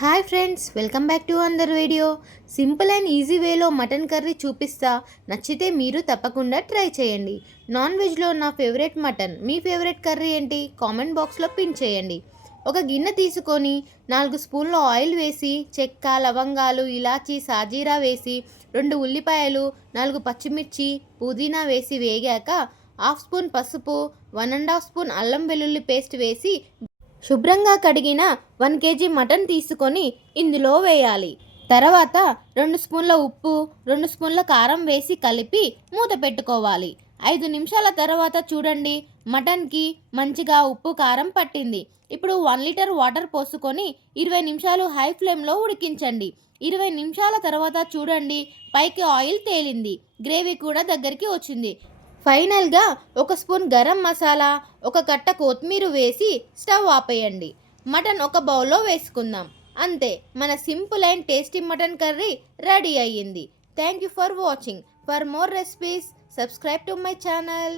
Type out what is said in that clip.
Hi friends, welcome back to another video. Simple and easy వేలో mutton curry చూపిస్తా. నచ్చితే మీరు తప్పకుండా ట్రై చేయండి. నాన్ వెజ్లో నా ఫేవరెట్ మటన్. మీ ఫేవరెట్ కర్రీ ఏంటి? కామెంట్ బాక్స్లో పిన్ చేయండి. ఒక గిన్నె తీసుకొని 4 స్పూన్ల ఆయిల్ వేసి చెక్క, లవంగాలు, ఇలాచీ, సాజీరా వేసి 2 ఉల్లిపాయలు, 4 పచ్చిమిర్చి, పుదీనా వేసి వేగాక హాఫ్ స్పూన్ పసుపు, 1.5 స్పూన్ అల్లం వెల్లుల్లి పేస్ట్ వేసి శుభ్రంగా కడిగిన 1 కేజీ మటన్ తీసుకొని ఇందులో వేయాలి. తర్వాత 2 స్పూన్ల ఉప్పు, 2 స్పూన్ల కారం వేసి కలిపి మూత పెట్టుకోవాలి. 5 నిమిషాల తర్వాత చూడండి, మటన్కి మంచిగా ఉప్పు కారం పట్టింది. ఇప్పుడు 1 లీటర్ వాటర్ పోసుకొని 20 నిమిషాలు హై ఫ్లేమ్లో ఉడికించండి. 20 నిమిషాల తర్వాత చూడండి, పైకి ఆయిల్ తేలింది, గ్రేవీ కూడా దగ్గరికి వచ్చింది. ఫైనల్గా 1 స్పూన్ గరం మసాలా, 1 కట్ట కొత్తిమీర వేసి స్టవ్ ఆపేయండి. మటన్ ఒక బౌల్లో వేసుకుందాం. అంతే, మన simple and tasty mutton curry ready అయ్యింది. Thank you for watching. For more recipes subscribe to my channel.